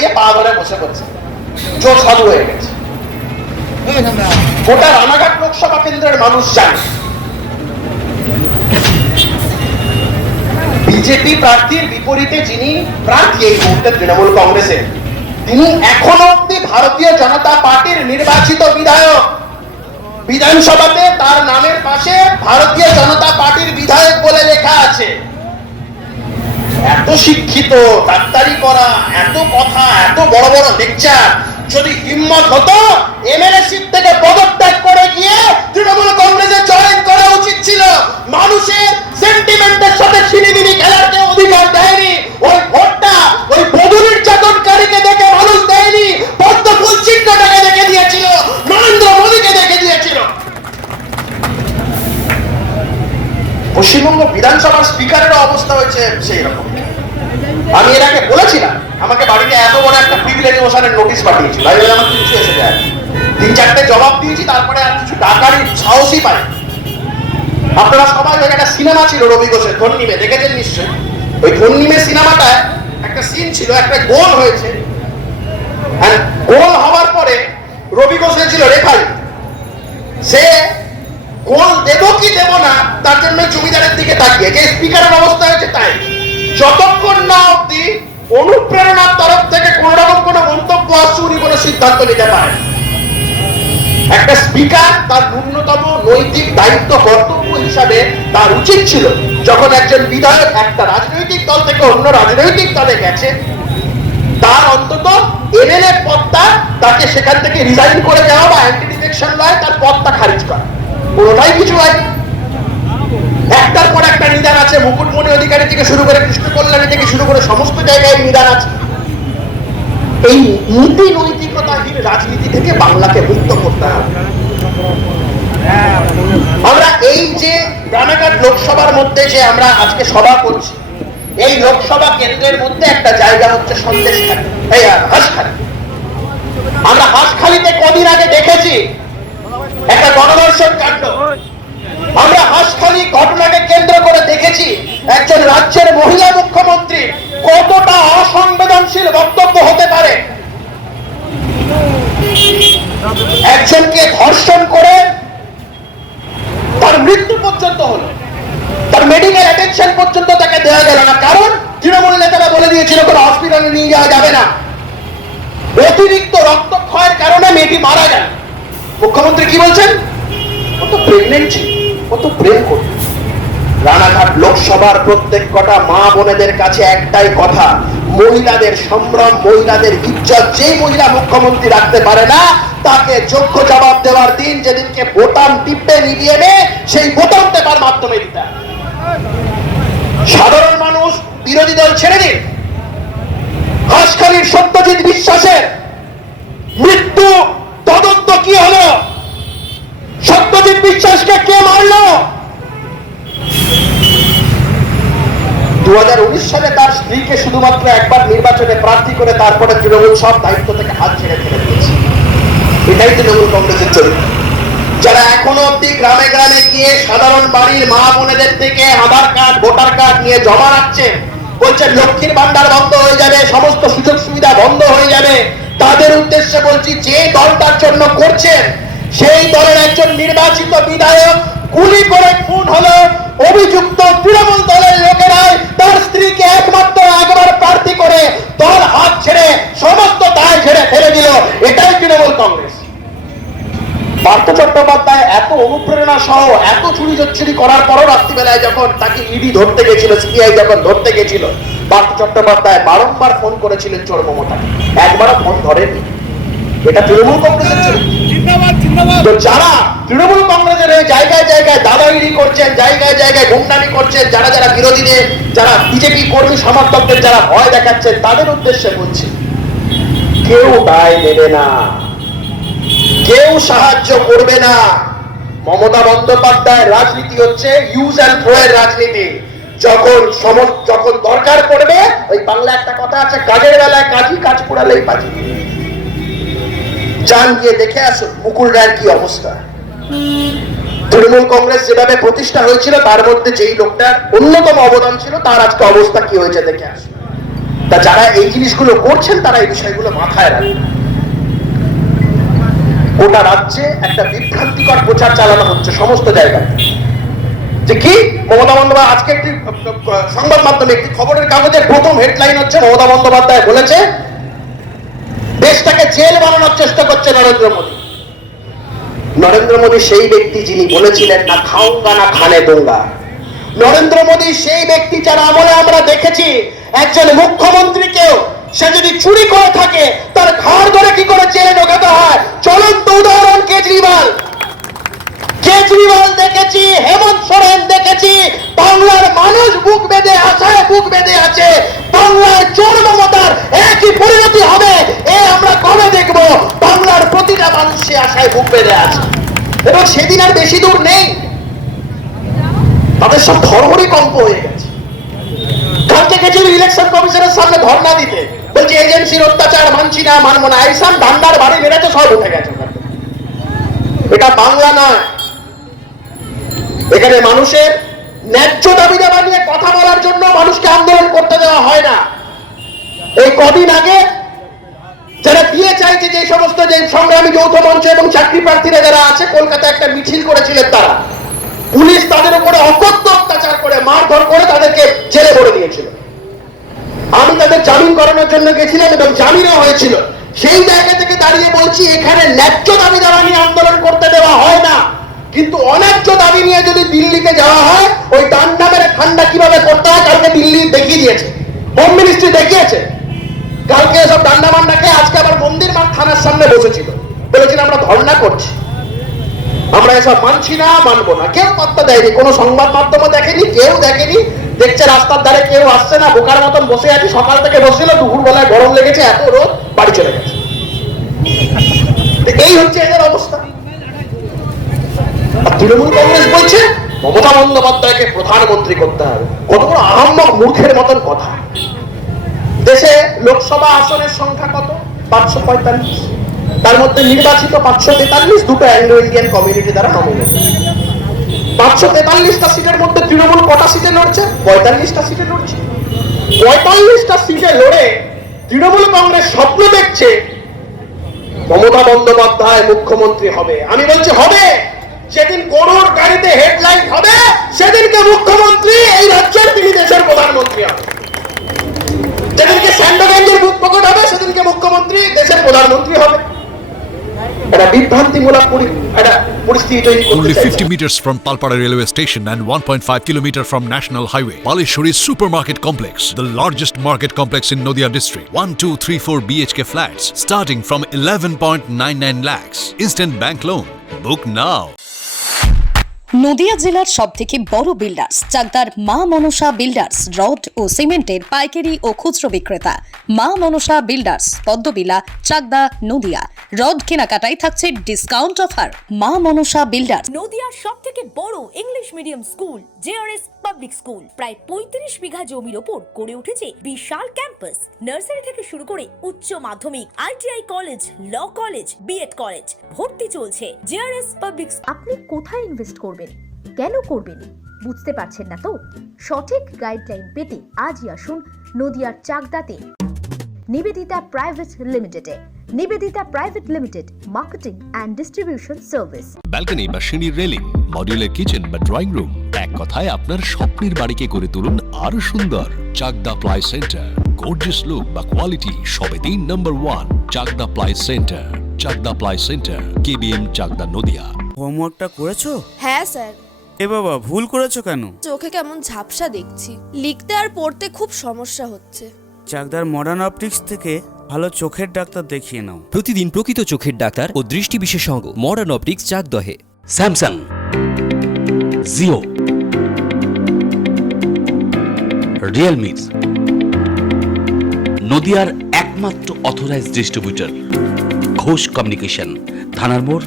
গিয়ে পা ধরে বসে পড়ছে, জোর সাধু হয়ে গেছে। গোটা রানাঘাট লোকসভা কেন্দ্রের মানুষ জানে বিজেপি প্রার্থীর বিপরীতে যিনি প্রার্থী এই মুহূর্তে তৃণমূল কংগ্রেসের, তিনি এখনো অব্দি ভারতীয় জনতা পার্টির নির্বাচিত বিধায়ক। বিধানসভাতে তার নামের পাশে ভারতীয় জনতা পার্টির বিধায়ক বলে লেখা আছে। এত শিক্ষিত, ডাক্তারি করা, এত কথা, এত বড় বড় লেকচার, যদি হিম্মত হতো এমএলএ সিট থেকে পদত্যাগ করে গিয়ে তৃণমূল কংগ্রেসে জয়েন করা উচিত ছিল। মানুষের সেন্টিমেন্টের সাথে ছিনিমিনি খেলার কেউ অধিকার দেয়নি। ওই ভোটটা ওই বধূ নির্যাতনকারীকে দেখে মানুষ দেয়নি, পদ্ম ফুল চিহ্নটাকে দেখে দিয়েছিল, নরেন্দ্র মোদীকে দেখে দিয়েছিল। পশ্চিমবঙ্গ বিধানসভার স্পিকারের অবস্থা হয়েছে সেই রকম। আমি এর আগে বলেছিলাম, আমাকে বাড়িতে এত বড় একটা প্রিভিলেজ মোশনের নোটিশ পাঠিয়েছিল, আমার কিছু এসে যায়, 3-4টে জবাব দিয়েছি, তারপরে আর কিছু ডাকারই সাহসই পাই। আপনারা সবাই একটা সিনেমা ছিল রবি ঘোষের ধন্যিমে, দেখেছেন নিশ্চয়ই। ওই ধন্যিমে সিনেমাটায় একটা সিন ছিল, একটা গোল হয়েছে, গোল হওয়ার পরে রবি ঘোষ ছিল রেফারি। সে গোল দেব কি দেব না তার জন্য জমিদারের দিকে তাকিয়ে, যে স্পিকারের অবস্থা হয়েছে তাই। যতক্ষণ না অব্দি অনুপ্রেরণার তরফ থেকে কোন রকম কোন মন্তব্য আসছে উনি কোন সিদ্ধান্ত নিতে পারেন। একটা স্পিকার তার ন্যূনতম নৈতিক দায়িত্ব কর্তব্য হিসাবে তার উচিত ছিল, যখন একজন বিধায়ক একটা রাজনৈতিক দল থেকে অন্য রাজনৈতিক দলে গেছে, তার অন্তত এমএলএ পদটা তাকে সেখান থেকে রিজাইন করে দেওয়া বা অ্যান্টি ডিফেকশন লয় তার পদটা খারিজ করা, কোনোটাই কিছু হয়নি। একটার পর একটা নিদান আছে, মুকুটমণি অধিকারী থেকে শুরু করে কৃষ্ণ কল্যাণী থেকে শুরু করে সমস্ত জায়গায় নিদান আছে। এই নীতি নৈতিকতাহীন রাজনীতি থেকে বাংলাকে মুক্ত করতে হবে। আমরা এই যে রানাঘাট লোকসভার মধ্যে যে আমরা আজকে সভা করছি, এই লোকসভা কেন্দ্রের মধ্যে একটা জায়গা হচ্ছে সন্দেশখালী, এই হাঁসখালী। আমরা হাঁসখালীতে কদিন আগে দেখেছি একটা গণধর্ষণ কাণ্ড। আমরা হাঁসখালী ঘটনাকে কেন্দ্র করে দেখেছি একজন রাজ্যের মহিলা মুখ্যমন্ত্রী কতটা অসংবেদনশীল বক্তব্য হতে পারে। একজনকে ধর্ষণ করে তার মৃত্যু পর্যন্ত হলো, তার মেডিকেল অ্যাটেনশন পর্যন্ত তাকে দেওয়া গেল না, কারণ তৃণমূল নেতারা বলে দিয়েছিল কোনো হসপিটালে নিয়ে যাওয়া যাবে না। অতিরিক্ত রক্তক্ষয়ের কারণে মেয়েটি মারা গেল। মুখ্যমন্ত্রী কি বলছেন? ও তো প্রেগনেন্ট ছিল, ও তো প্রেম করত। রানাঘাট লোকসভার প্রত্যেক কটা মা বোনেদের কাছে একটাই কথা, মহিলাদের সম্ভ্রম, মহিলাদের ইজ্জত যে মহিলা মুখ্যমন্ত্রী রাখতে পারে না, তাকে যোগ্য জবাব দেওয়ার দিন যেদিনকে বোতাম টিপে নিভিয়ে সেই বোতাম টেপার মাধ্যমে দিতে। সাধারণ মানুষ বিরোধী দল ছেড়ে দিন, হাঁসখালীর সত্যজিৎ বিশ্বাসের মৃত্যু তদন্ত কি হলো? সত্যজিৎ বিশ্বাসকে কে মারলো? 2019 সালে তার স্ত্রীকে শুধুমাত্র একবার নির্বাচনে প্রার্থী করে তারপরে তৃণমূল সব দায়িত্ব থেকে হাত ছেড়ে ফেলে দিয়েছে। এটাই তৃণমূল কংগ্রেসের চরিত্র। যারা এখনো অব্দি গ্রামে গ্রামে গিয়ে সাধারণ বাড়ির মা বোনেদের থেকে আধার কার্ড, ভোটার কার্ড নিয়ে জমা রাখছেন, বলছেন লক্ষ্মীর ভান্ডার বন্ধ হয়ে যাবে, সমস্ত সুযোগ সুবিধা বন্ধ হয়ে যাবে, তাদের উদ্দেশ্যে বলছি, যে দলটার জন্য করছেন সেই দলের একজন নির্বাচিত বিধায়ক গুলি করে খুন হলো। অভিযুক্ত তৃণমূল দলের লোকেরাই তার স্ত্রীকে একমাত্র একবার প্রার্থী করে দল হাত ছেড়ে সমস্ত দায় ছেড়ে ফেলে দিল। এটাই তৃণমূল কংগ্রেস। পার্থ চট্টোপাধ্যায় এত অনুপ্রেরণা সহ এত চুরি জচ্চুরি করার পরও রাত্রিবেলায় যখন তাকে ইডি ধরতে গেছিল, সিবিআই যখন ধরতে গেছিল, পার্থ চট্টোপাধ্যায় বারংবার ফোন করেছিলেন চোর মমতাকে, একবারও ফোন ধরেনি। এটা তৃণমূল কংগ্রেসের চরিত্র। তো যারা তৃণমূল কংগ্রেসের জায়গায় জায়গায় দাদাগিরি করছেন, জায়গায় জায়গায় গুন্ডামি করছেন, যারা যারা বিরোধীদের, যারা বিজেপি কর্মী সমর্থকদের যারা ভয় দেখাচ্ছেন, তাদের উদ্দেশ্যে বলছি, কেউ দায় নেবে না, কেউ সাহায্য করবে না। মমতা বন্দ্যোপাধ্যায়ের রাজনীতি হচ্ছে ইউজ অ্যান্ড থ্রো এর রাজনীতি। যখন দরকার পড়বে, ওই বাংলা একটা কথা আছে, কাজের বেলায় কাজই, কাজ পোড়ালেই পাজি। যান গিয়ে দেখে আসুন মুকুল রায়ের কি অবস্থা। তৃণমূল কংগ্রেস যেভাবে প্রতিষ্ঠা হয়েছিল তার মধ্যে যেই লোকটার অন্যতম অবদান ছিল, তার আজকে অবস্থা কি হয়েছে দেখে আসুন। তা যারা এই জিনিসগুলো করছেন তারা এই বিষয়গুলো মাথায় রাখেন। গোটা রাজ্যে একটা বিভ্রান্তিকর প্রচার চালানো হচ্ছে সমস্ত জায়গায়, যে কি মমতা বন্দ্যোপাধ্যায় আজকে একটি সংবাদ মাধ্যমে একটি খবরের কাগজের প্রথম হেডলাইন হচ্ছে মমতা বন্দ্যোপাধ্যায় বলেছে দেশটাকে জেল বানানোর চেষ্টা করছে নরেন্দ্র মোদী। নরেন্দ্র মোদী সেই ব্যক্তি যিনি বলেছিলেন না খাউঙ্গা না খানে দোঙ্গা। নরেন্দ্র মোদী সেই ব্যক্তি যার আমলে আমরা দেখেছি একজন মুখ্যমন্ত্রীকেও সে যদি চুরি করে থাকে তার ঘাড় ধরে কি করে জেলে ঢোকাতে হয়। চলন্ত উদাহরণ কেজরিওয়াল দেখেছি, হেমন্ত সোরেন দেখেছি। বাংলার মানুষ বুক বেঁধে আশায় বুক বেঁধে আছে, বাংলার চোর মমতার একই পরিণতি হবে এ আমরা কবে দেখব। বাংলার প্রতিটা মানুষ সে আশায় বুক বেঁধে আছে এবং সেদিন আর বেশি দূর নেই, তাদের সব ধরহরি কম্প হয়ে গেছে। কালকে গেছিল ইলেকশন কমিশনের সামনে ধর্ণা দিতে, বলছে এজেন্সির অত্যাচার মানছি না, মানবো না। এইসব ধান্দার বাড়ি মেরেছে, সব উঠে গেছে। এটা বাংলা নয়, এখানে মানুষের ন্যায্য দাবি দাবা নিয়ে কথা বলার জন্য মানুষকে আন্দোলন করতে দেওয়া হয় না। এই কদিন আগে যারা দিয়ে চাইছে যে সমস্ত যে সংগ্রামী যৌথ মঞ্চ এবং চাকরি প্রার্থীরা যারা আছে কলকাতায় একটা মিছিল করেছিলেন, তারা পুলিশ তাদের উপরে অকথ্য অত্যাচার করে মারধর করে তাদেরকে জেলে ভরে দিয়েছিল। আমি তাদের জামিন করানোর জন্য গেছিলাম এবং জামিনও হয়েছিল। সেই জায়গা থেকে দাঁড়িয়ে বলছি এখানে ন্যায্য দাবি দাবা নিয়ে আন্দোলন করতে দেওয়া হয় না, কিন্তু অন্যায্য দাবি নিয়ে যদি দিল্লিতে যাওয়া হয় ওই ডান্ডা মেরে ঠান্ডা কিভাবে করতে হয় কালকে দিল্লি দেখিয়ে দিয়েছে, হোম মিনিস্ট্রি দেখিয়েছে। কালকে সব ডান্ডা মান্ডাকে আজকে আবার মন্দির মাঠ থানার সামনে বসেছিল, বলেছিল আমরা ধর্ণা করছি, আমরা এসব মানছি না, মানবো না। কেউ পাত্তা দেয়নি, কোনো সংবাদ মাধ্যমে দেখেনি, কেউ দেখেনি। দেখছে রাস্তার ধারে কেউ আসছে না, বোকার মতন বসে আছি। সকাল থেকে বসছিল, দুপুর বেলায় গরম লেগেছে, এত রোদ, বাড়ি চলে গেছে। এই হচ্ছে এদের অবস্থা। আর তৃণমূল কংগ্রেস বলছে মমতা বন্দ্যোপাধ্যায়কে প্রধানমন্ত্রী করতে হবে। কত বড় আহাম্মক মূর্খের মতন কথা। দেশে লোকসভা আসনের সংখ্যা কত? 545, তার মধ্যে নির্বাচিত 543, দুটো অ্যাংলো ইন্ডিয়ান কমিউনিটি দ্বারা নমিনেটেড। 543টা সিটের মধ্যে তৃণমূল কটা সিটে লড়ছে? 45টা সিটে লড়ছে। 45টা সিটে লড়ে তৃণমূল কংগ্রেস স্বপ্ন দেখছে মমতা বন্দ্যোপাধ্যায় মুখ্যমন্ত্রী হবে। আমি বলছি হবে, যেদিন গরুর গাড়িতে হেডলাইট হবে সেদিনকে মুখ্যমন্ত্রী এই রাজ্যের, তিনি দেশের প্রধানমন্ত্রী হবে। যেদিনকে স্যান্ডোগঞ্জের বুক প্রকট হবে সেদিনকে মুখ্যমন্ত্রী দেশের প্রধানমন্ত্রী হবে। এটা বিভ্রান্তিমূলক পরিস্থিতি তৈরি করতে Only চাইছে। 50 meters from Palpara railway station and 1.5 kilometer from National Highway, Palishuri Supermarket Complex, the largest market complex in Noida district. 1, 2, 3, 4 BHK flats starting from 11.99 lakhs. Instant bank loan. Book now. Nadia জেলার সবথেকে বড় builders চাকদার মা Manasa builders, rod ও সিমেন্টের পাইকারি ও খুচরো বিক্রেতা। মা Manasa builders, Padmabila, Chakdah, Nadia. Rod কেনাকাটায় থাকছে ডিসকাউন্ট অফার। মা মনসা বিল্ডার্স। নদিয়ার সবথেকে বড় English medium school JRS public school, প্রায় 35 বিঘা জমির ওপর গড়ে উঠেছে বিশাল ক্যাম্পাস। নার্সারি থেকে শুরু করে উচ্চ মাধ্যমিক, ITI college, law college, BEd college, ভর্তি চলছে। JRS Public. আপনি কোথায় ইনভেস্ট করবেন, কেন করবেন বুঝতে পারছেন না তো? সঠিক গাইডলাইন পেতে আজই আসুন নদিয়ার চাকদাতে নিবেদিতা প্রাইভেট লিমিটেডে। Nivedita private limited, marketing and distribution service. Balcony বা সিঁড়ির রেলিং, মডিউলার কিচেন বা ড্রয়িং রুম, এক কথায় আপনার স্বপ্নের বাড়িকে করে তুলুন আরো সুন্দর। Chakdah ply centre, gorgeous look বা কোয়ালিটি সবে 3 নম্বর 1 Chakdah ply centre. Chakdah ply centre, KBM, Chakdah, Nadia. হোমওয়ার্কটা করেছো? হ্যাঁ স্যার। এ বাবা, ভুল করেছো কেন? চোখে কেমন ঝাপসা দেখছি, লিখতে আর পড়তে খুব সমস্যা হচ্ছে। চাকদার মডার্ন অপটিক্স থেকে ভালো চোখের ডাক্তার দেখিয়ে নাও। প্রতিদিন প্রকৃত চোখের ডাক্তার ও দৃষ্টি বিশেষজ্ঞ মডার্ন অপটিক্স চাকদহে। স্যামসাং, জিও, রিয়েলমি, নদিয়ার একমাত্র অথরাইজড ডিস্ট্রিবিউটর ঘোষ কমিউনিকেশন, থানার মোড়,